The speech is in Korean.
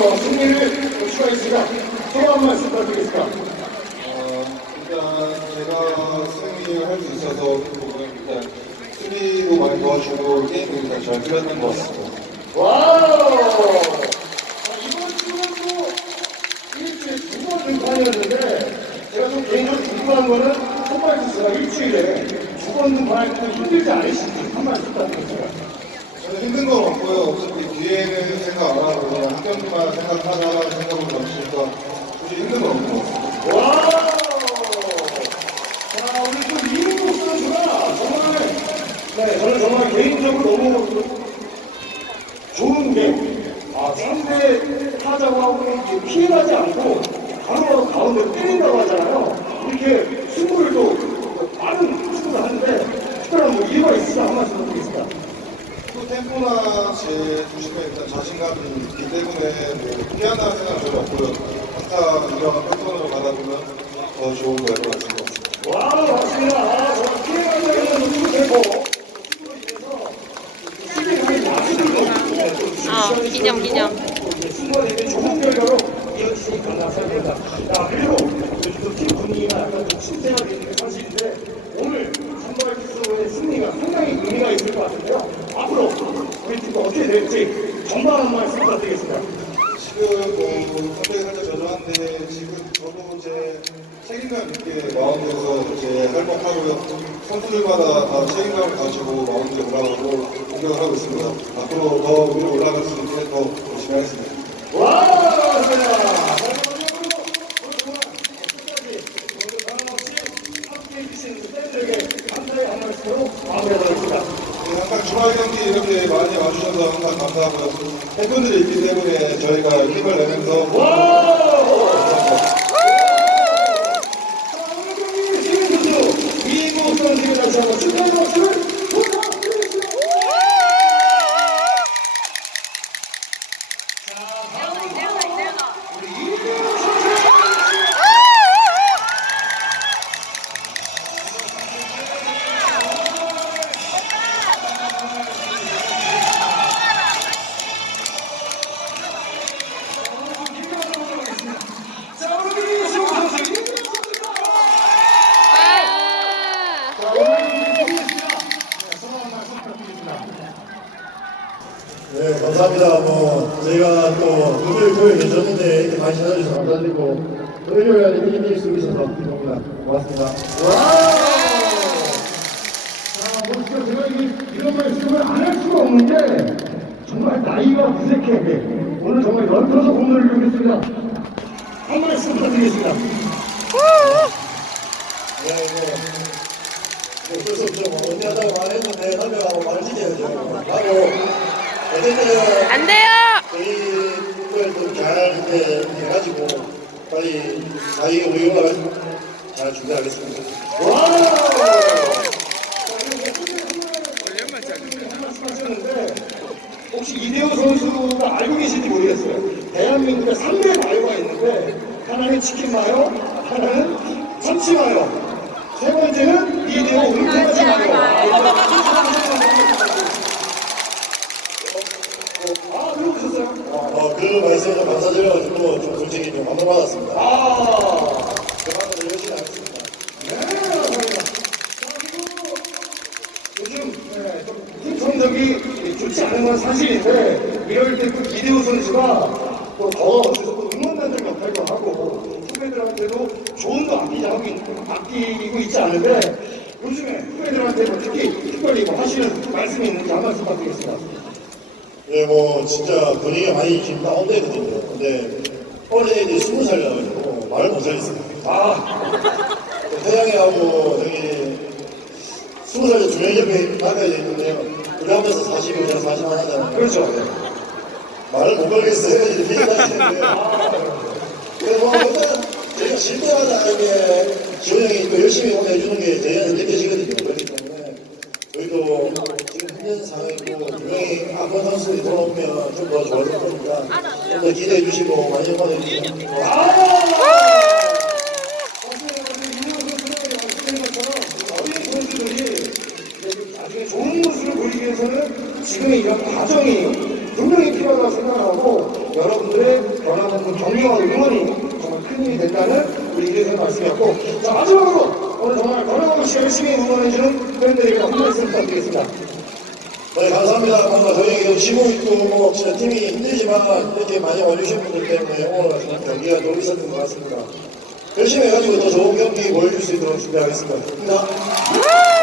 팀으로서 승리를 추가했습니다. 소감 한 말씀 부탁드리겠습니다. 어, 일단 제가 승리할 수 있어서 그 부분은 일단 수비도 많이 도와주고 일단 잘 풀렸던 것 같습니다. 와우! 아, 이번 주도 일주일에 두번 등판이었는데 제가 좀 개인적으로 궁금한 거는 선발 투수가 일주일에 두번 등판할 때 힘들지 않으신지 한 말씀 부탁드리겠습니다. 저는 힘든 건 없고요. 어차피 뒤에는 생각 안 하고 그냥 한 경기만 생각하자 생각으로 넘치니까 굳이 힘든 건 없는 것 같습니다. 와우! 자, 우리 또 이민국 선수가 정말, 네, 저는 정말 개인적으로 너무 좋은 게, 아, 상대 타자고 하고 이렇게 피해가지 않고 바로바로 가운데 때린다고 하잖아요. 이렇게 승부를 또 빠른 승부를 하는데 특별한 뭐 이유가 있으시면 한 말씀 드리겠습니다. 또 템포나 제 중심에 일단 자신감이 있기 때문에 뭐 피한다는 생각은 전혀 없고요. 항상 이런 패턴으로 가다 보면 더 좋은 거될것 같습니다. 와우, 맞습니다. 아, 정말. 아, 기념, 기념. 승부가 좋은 결과로 이어지시니까 감사합니다. 자, 그리고 요즘 팀 분위기가 약간 좀 침체가 되는 게 사실인데 오늘 선발 투수의 승리가 상당히 의미가 있을 것 같은데요. 앞으로 우리 팀도 어떻게 될지 전망 한 말씀 부탁드리겠습니다. 지금 뭐 살짝 저조한데 지금 저도 제 책임감 있게 마운드에서 활동하고요. 선수들마다 다 책임감을 가지고 마운드에 올라가고 공격을 하고 있습니다. 앞으로 더 위로 올라갈 수 있게 더 열심히 하겠습니다. 와, 감사합니다. 마무리하겠습니다. 네, 항상 주말 경기 이렇게 많이 와주셔서 항상 감사하고요. 팬분들이 있기 때문에 저희가 힘을 내면서 네, 감사합니다. 뭐, 저희가 또 금요일, 토요일 계셨는데 이렇게 많이 찾아주셔서 감사드리고, 토요일에 이렇게 수 있어서 기쁩니다. 고맙습니다. 자, 뭐 진짜 제가 이, 이런 말씀을 안 할 수가 없는 게 정말 나이가 무색해. 오늘 정말 넓혀서 공을 드리겠습니다. 한 말씀 부탁드리겠습니다. 네, 뭐, 어쩔 수 없죠. 뭐, 언제 하다가 말했는데, 말을 지켜야죠. 하고, 어쨌든, 안 돼요! 저희 국가를 잘 그때 해가지고, 빨리 자기 의욕을 잘 준비하겠습니다. 말씀하셨는데 혹시 이대호 선수가 알고 계신지 모르겠어요. 대한민국에 3대 마요가 있는데 하나는 치킨 마요, 하나는 참치 마요, 세 번째는 이대호 은퇴하지 마요. 아, 들어보셨어요? 어, 그 말씀에 좀 감사드려가지고, 좀 솔직히 좀 감동받았습니다. 아, 그만큼 열심히 하겠습니다. 네, 감사합니다. 자, 그리고 요즘 네, 좀팀 성적이 좋지 않은 건 사실인데 이럴 때그 이대호 선수가 또더 응원단들 역할도 하고 후배들한테도 좋은 거 아끼지 하고 있, 아끼고 있지 않은데 요즘에 후배들한테 뭐 특히 특별히 뭐 하시는 말씀이 있는지 한 말씀 부탁드리겠습니다. 네, 뭐 진짜 분위기가 많이 지금 다운되거든요. 근데 올해 이제 스무 살 나가지고 말을 못 하겠습니다. 아, 태양이하고 저기 스무 살에 두명 옆에 가까이 있는데요. 40이 그냥 40만 하잖아요. 그렇죠. 말을 못 걸겠어요. 이제 비슷하시는데. 그래서 뭐 일단 때마다 이게 지원 형이 또 열심히 오늘 해주는 게 저희한테 느껴지거든요. 그렇기 때문에 저희도 지금 현재 상황이고 분명히 아픈 선수들이 돌아오면 좀 더 좋아질 거니까 좀 더 기대해 주시고 많이 응원해 주시면 고맙습니다. 아! 사실 이대호 선수가 말씀드린 것처럼 어린 선수들이 나중에 좋은 모습을 보이기 위해서는 지금의 이런 과정이 변화되는 격려와 응원이 정말 큰 힘이 된다는 우리 이재선 말씀이었고 자 마지막으로 오늘 정말 변함없이 열심히 응원해주는 팬들에게 한 말씀 부탁드리겠습니다. 네, 감사합니다. 뭔가 저희 지고 있고 뭐 진짜 팀이 힘들지만 이렇게 많이 와주신 분들 때문에 오늘 정말 경기가 좀 있었던 것 같습니다. 열심히 해가지고 더 좋은 경기 보여줄 수 있도록 준비하겠습니다. 감사합니다.